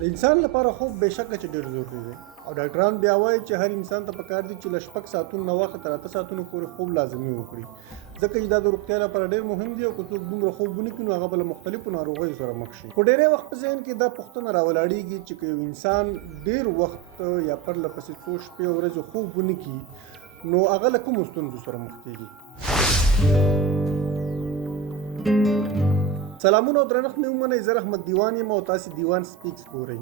د انسان لپاره خوب بېشکه چې ډېر ضروري دی او ډاکټران بیا وایي چې هر انسان ته پکار دي چې له 6 ساعتونو نه واخله تر 8 ساعتونو پورې خوب لازمي وکړي ځکه چې دا د روغتیا لپاره ډېر مهم دی او که څوک دومره خوب ونه کړي نو هغه به له مختلفو ناروغیو سره مخ شي خو ډېری وخت په ذهن کې دا پوښتنه راولاړېږي چې که یو انسان ډېر وخت یا پرله پسې څو شپې او ورځې خوب ونه کړي نو هغه له کومو ستونزو سره مخ کېږي. سلامونه او درنښت مې ومنئ، زه رحمت دیوان یم او تاسې دیوان سپیکس ګورئ.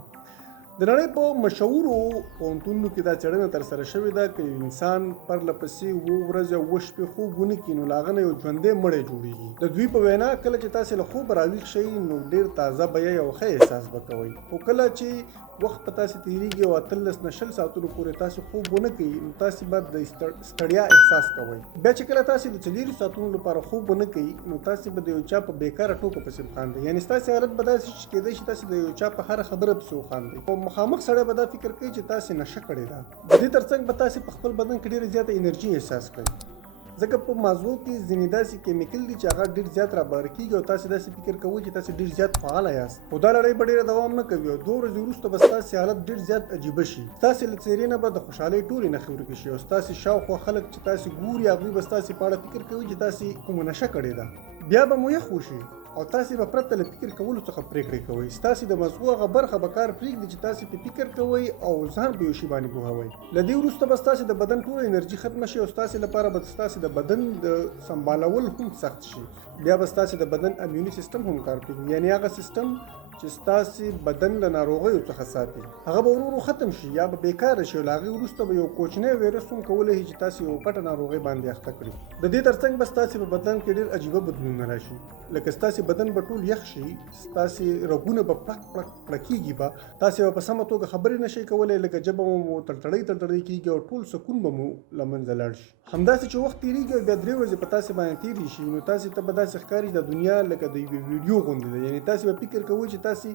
د نړۍ په مشهورو پوهنتونونو کې دا څېړنه ترسره شوې ده که یو انسان پرله پسې 7 ورځې او 7 شپې خوب ونه کړي نو له هغه نه یو ژوندی مړی جوړېږي. د دوی په وینا کله چې تاسې له خوبه راویښ شئ نو ډېر تازه بیه او ښه احساس به کوئ، خو کله چې وخت په تاسې تېرېږي او 18 نه 20 ساعتونو پورې تاسې خوب ونه کوئ نو تاسې به د ستړیا احساس کوئ. بیا چې کله تاسې د 4 ساعتونو لپاره خوب ونه کوئ نو تاسې به د یو چا په بیکاره ټوکه پسې خاندئ، یعنې ستاسې حالت به داسې شي چې کېدای شي تاسې د یو چا په هره خبره پسې وخاندئ. او مخامخ سړی به دا فکر کوي چې تاسې نشه کړې ده. د دې ترڅنګ به تاسې په خپل بدن کې ډېره زیاته انرژي احساس کړئ ځکه په مازغو کې ځینې داسې کیمیکل دي چې هغه ډېر زیات رابهر کېږي او تاسې داسې فکر کوئ چې تاسې ډېر زیات فعاله یاست. خو دا لړۍ به ډېره دوام نه کوي او 2 ورځې وروسته به ستاسې حالت ډېر زیات عجیبه شي. ستاسې له څېرې نه به د خوشحالۍ ټولې نښې ورکې شي او ستاسې شاوخوا خلک چې تاسې ګوري هغوی به ستاسې په اړه فکر کوي چې تاسې کومه نشه کړې ده. بیا به مو یخ وشي او تاسې به پرته له فکر کولو څخه پرېکړې کوئ. ستاسې د مزغو هغه برخه به کار پرېږدي چې تاسې پې فکر کوئ او ځان په یو شي باندې پوهوئ. له دې وروسته به ستاسې د بدن ټوله انرژي ختمه شي او ستاسې لپاره به ستاسې د بدن د سنبالول هم سخت شي. بیا به ستاسې د بدن امیوني سیستم هم کار کوي، یعنې هغه سیستم چې ستاسې بدن له ناروغیو څخه ساتي هغه به ورو ورو ختم شي یا به بیکاره شي او له هغې وروسته به یو کوچنی ویروس هم کولی شي چې تاسې یو پټه ناروغۍ باندې اخته کړي. د دې ترڅنګ به ستاسې په بدن کې ډېر عجیبه بدلونونه راشي، لکه ستاسې بدن به ټول یخ شي، ستاسې رګونه به پړکېږي، به تاسې به په سمه توګه خبرې نشئ کولی، لکه ژبه مو تړتړۍ کېږي او ټول سکون به مو له منځه لاړ شي. همداسې چې وخت تېرېږي او بیا 3 ورځې په تاسې باندې تېرې شي نو تاسې ته به داسې ښکاري د دنیا لکه د یوې ویډیو غوندې ده، یعنې تاسې به فکر کوئ چې تاسې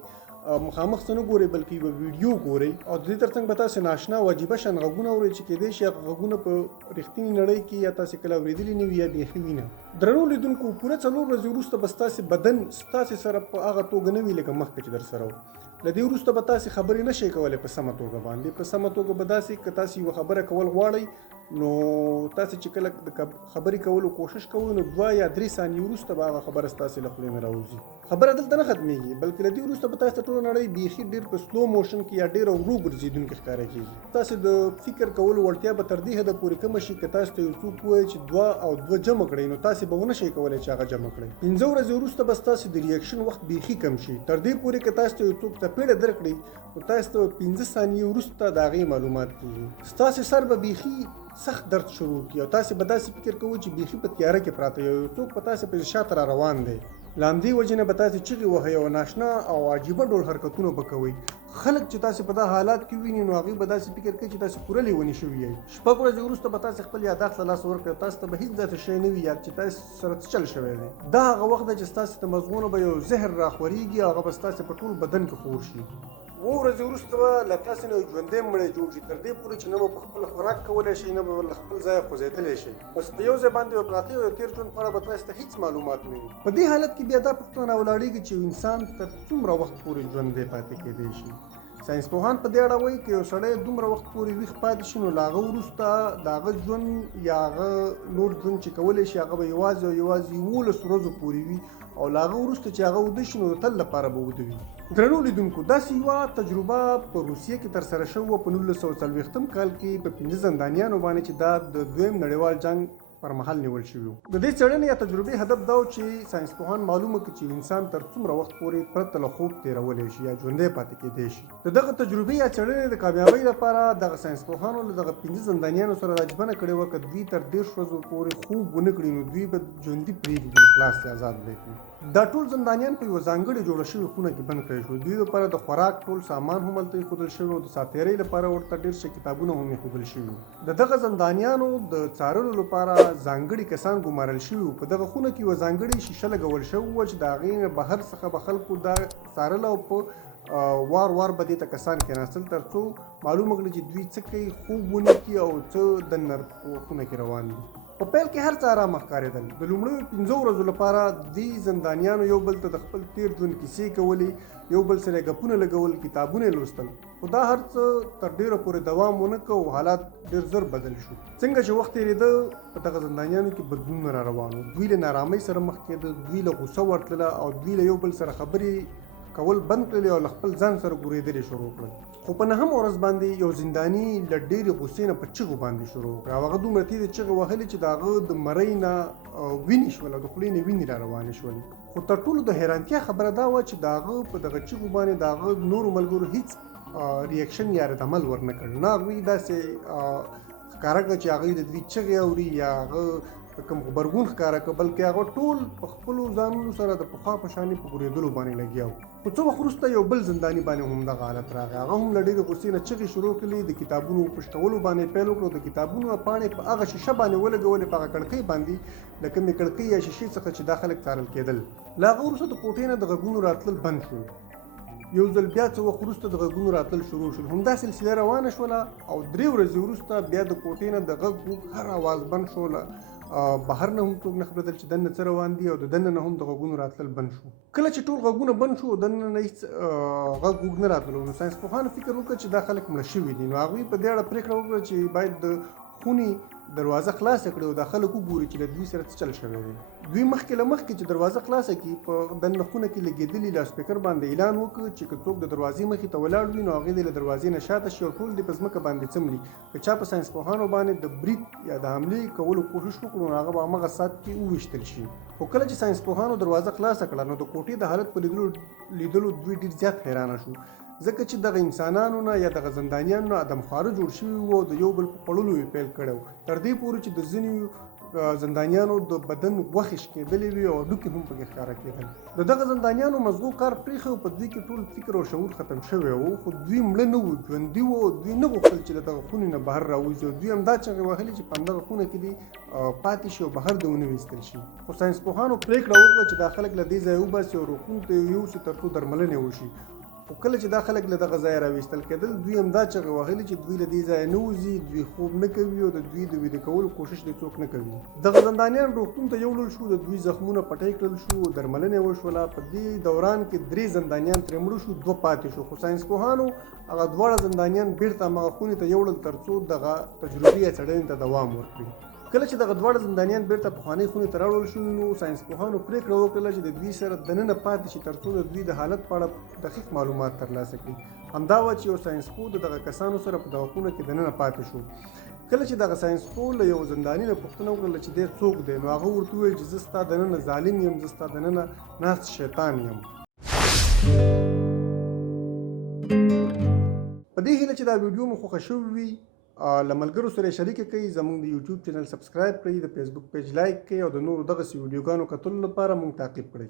مخامخ څه نه ګورئ بلکې یوه ویډیو ګورئ او د دې ترڅنګ به تاسې ناشنا او عجیبه شان غږونه اورئ چې کېدای شي هغه غږونه په رښتینې نړۍ کې یا تاسې کله اورېدلي نه وي یا بیخي وي نه. درنو لیدونکو، پوره 4 ورځې وروسته به ستاسې بدن ستاسې سره په هغه توګه نه وي لکه مخکې چې در سره و. له دې وروسته به تاسې خبرې نشئ کولی په سمه توګه باندې. په سمه توګه به داسې که تاسې یوه خبره کول غواړئ نو تاسې چې کله د خبرې کولو کوشش کوئ نو 2 یا 3 ثانیې وروسته به هغه خبره ستاسې له خولې نه راوځي. خبره دلته نه ختمېږي بلکې له دې وروسته به تاسې ته ټوله نړۍ بیخي ډېر په سلو موشن کې یا ډېره ورو ګرځېدونکې ښکاره کېږي. تاسې د فکر کولو وړتیا به تر دې حده پورې کمه شي که تاسو ته یو څوک ووایي چې 2 او 2 جمع کړئ نو تاسې به ونه شئ کولی چې هغه جمع کړئ. 15 ورځې وروسته به ستاسې د ریاکشن وخت بیخي کم شي، تر دې پورې که تاسو ته یو څوک څپېړه درکړي نو تاسو ته 15 ثانیې وروسته د هغې معلومات کېږي. ستاسې سر به بیخي سخت درد شروع کړي او تاسې به داسې فکر کوئ چې بیخي په تیاره کې پراته یو څوک په تاسې په شاته را روان دی. له همدې وجې نه به تاسې چغې وهئ او ناشنا او عجیبه ډول حرکتونه به کوئ. خلک چې تاسې په دا حالات کې ویني نو هغوی به داسې فکر کوي چې تاسې پوره لیوني شوي یئ. 6 ورځې وروسته به تاسې خپل یاداښت له لاسه ورکړئ او تاسې ته به هېڅ داسې شی نه وي یاد چې تاسې سره څه چل شوی دی. دا هغه وخت دی چې ستاسې د مزغونو به یو زهر راخورېږي او هغه به ستاسې په ټول بدن کې خور شي. 7 ورځې وروسته به له تاسې نه یو ژوندی مړی جوړ شي، تر دې پورې چې نه به په خپله خوراک کولی شئ نه به له خپل ځایه خوځېدلی شئ. بس په یو ځای باندې به پراته یو تېر ژوند په اړه به تاسې ته هېڅ معلومات نه وي. په دې حالت کې بیا دا پوښتنه راولاړېږي چې یو انسان تر څومره وخت پورې ژوندی پاتې کېدی شي. ساینسپوهان په دې اړه وایي که یو سړی دومره وخت پورې ویښ پاتې شي نو له هغه وروسته د هغه ژوند یا هغه نور ژوند چې کولی شي هغه به یوازې او یوازې 11 ورځو پورې وي او له هغه وروسته چې هغه وده شي نو د تل لپاره به وده وي. درنو لیدونکو، داسې یوه تجربه په روسیې کې ترسره شوې وه په 1940 کال کې په 5 زندانیانو باندې چې دا د 2م نړیوال جنګ پر مهال نیول شوي وو. د دې څېړنې یا تجربې هدف دا و چې ساینسپوهان معلومه کړي چې انسان تر څومره وخت پورې پرته له خوب تېرولی شي یا ژوندی پاتې کېدی شي. د دغه تجربې یا څېړنې د کامیابۍ لپاره دغه ساینسپوهانو له دغه 5 زندانیانو سره دا ژمنه کړې وه که دوی تر 10 ورځو پورې خوب ونه کړي نو دوی به ژوندي پرېږدي، خلاص آزاد به یې کړي. دا ټول زندانیان په یوه ځانګړې جوړه شوې خونه کې بند کړی شول. دوی لپاره د خوراک ټول سامان هم هلته ایښودل شوی او د ساتېرۍ لپاره ورته ډېر ښه کتابونه هم ایښودل شوي وو. د دغه زندانیانو د څارلو لپاره ځانګړي کسان ګمارل شوي وو. په دغه خونه کې یوه ځانګړې شیشه لګول شوې وه چې د هغې نه بهر څخه به خلکو دا څارله او په وار به دې ته کسان کېناستل تر څو معلومه کړي چې دوی څه کوي، خوب ونه کړي او څه دننه په خونه کې روان دي. په په پیل کې هر څه آرامه ښکارېدل. د لومړیو 5 ورځو لپاره دې زندانیانو یو بل ته د خپل تیر ژوند کیسې کولې، یو بل سره ګپونه لګول، کتابونه لوستل. خو دا هر څه تر ډیره پورې دوام ونه کړ او حالات ډیر زر بدل شو. څنګه چې وخت تېرېده په دغه زندانیانو کې بدلونونه را روان وو. دوی له نارامۍ سره مخ کېدل، دوی له غوسه ورتلله او دوی له یو بل سره خبرې کول بند کړل او له خپل ځان سره ګورېدلې شروع کړل. خو په نهمه ورځ باندې یو زنداني له ډېرې غوسې نه په چغو باندې شروع کړه او هغه دومره تېزې چغې وهلې چې د هغه د مرۍ نه وینې شول او د خولې نه وینې را روانې شولې. خو تر ټولو د حیرانتیا خبره دا وه چې د هغه په دغه چغو باندې د هغه نورو ملګرو هیڅ ریاکشن یا رد عمل ورنه کړ. نه هغوی داسې ښکاره کړه چې هغوی د دوی چغې اوري یا هغه کوم غبرګون ښکاره کړه، بلکې هغه ټول په خپلو ځانونو سره د پخوا په شانې په ګورېدلو باندې لګیا وو. خو څه وخت وروسته یو بل زنداني باندې هم دغه حالت راغی. هغه هم له ډېرې غوسې نه چغې شروع کړلې، د کتابونو پشتولو باندې پیل وکړ. د کتابونو پاڼې په هغه شیشه باندې ولګولې، په هغه کړکۍ باندې د کومې کړکۍ یا شیشې څخه چې دا خلک څارل کېدل. له هغه وروسته د کوټې نه د غږونو راتلل بند شول. یو ځل بیا څه وخت وروسته د غږونو راتلل شروع شول. همدا سلسله روانه شوله او 3 ورځې وروسته بیا د کوټې نه د غږ هر اواز بند شوله. بهر نه هم څوک نه خبرېدل چې دننه څه روان دي او د دننه نه هم د غږونو راتلل بند شو. کله چې ټول غږونه بند شو او دننه نه هېڅ غږ وږ نه راتلو، نو ساینسپوهانو فکر وکړ چې دا خلک مړه شوي دي. نو هغوی په دې اړه پرېکړه وکړه چې باید د خونې دروازه خلاصه کړي او دا خلک وګوري چې له دوی سره څه چل شوی دی. دوی مخکې له مخکې چې دروازه خلاصه کړي په دننه خونه کې لګېدلي لاسپیکر باندې اعلان وکړ چې که څوک د دروازې مخې ته ولاړ وي نو هغې دې له دروازې نه شاته شي او ټول دې په ځمکه باندې څملي. که چا په ساینسپوهانو باندې د برید یا د حملې کولو کوشش وکړو نو هغه به همغه ساعت کې وویشتل شي. خو کله چې ساینسپوهانو دروازه خلاصه کړه نو د کوټې د حالت په لیدلو دوی ډېر زیات حیرانه شو، ځکه چې دغه انسانانو نه یا دغه زندانیانو نه ادمخواره جوړ شوي وو او د یو بل په خوړلو یې پیل کړی و، تر دې پورې چې د ځینې زندانیانو د بدن غوښې شکېدلې وي او هډوکي هم پکې ښکاره کېدل. د دغه زندانیانو مزغو کار پرېښی و، په دوی کې ټول فکر او شعور ختم شوی و. خو دوی مړه نه وو، ژوندي وو. دوی نه غوښتل چې له دغه خونې نه بهر راوځي او دوی همدا چغې وهلې چې په همدغه خونه کې دې پاتې شي او بهر دې ونه ویستل شي. خو ساینسپوهانو پرېکړه وکړه چې دا خلک له دې ځایه وباسي او روغتون ته یې یوسي تر څو درملنې وشي. خو کله چې دا خلک له دغه ځایه راویستل کېدل دوی همدا چغې وهلې چې دوی له دې ځایه نه وځي، دوی خوب نه کوي او د دوی د ویده کولو کوشش دې څوک نه کوي. دغه زندانیان روغتون ته یوړل شو، د دوی زخمونه پټۍ کړل شو، درملنې وشوله. په دې دوران کې 3 زندانیان ترې مړه شو، 2 پاتې شو. خو ساینسپوهانو هغه دواړه زندانیان بیرته هماغه خونې ته یوړل تر څو دغه تجربي څېړنې ته دوام ورکړي. کله چې دغه دواړه زندانیان بیرته پخوانۍ خونې ته راوړل شول نو ساینسپوهانو پرېکړه وکړه چې د دوی سره دننه پاتې شي تر څو د دوی د حالت په اړه دقیق معلومات ترلاسه کړي. همدا وه چې یو ساینسپوه د دغه کسانو سره په دغه خونه کې دننه پاتې شو. کله چې دغه ساینسپوه له یو زنداني نه پوښتنه وکړله چې دی څوک دی، نو هغه ورته وویل چې زه ستا دننه ظالم یم، زه ستا دننه ناست شیطان یم. په دې هیله چې دا ویډیو مو خوښه شوې وي، له ملګرو سره شریکه کړئ، زموږ د یوټیوب چینل سبسکرایب کړئ، د فیسبوک پیج لایک کړئ او د نورو دغسې ویډیوګانو کتلو لپاره موږ تعقیب کړئ.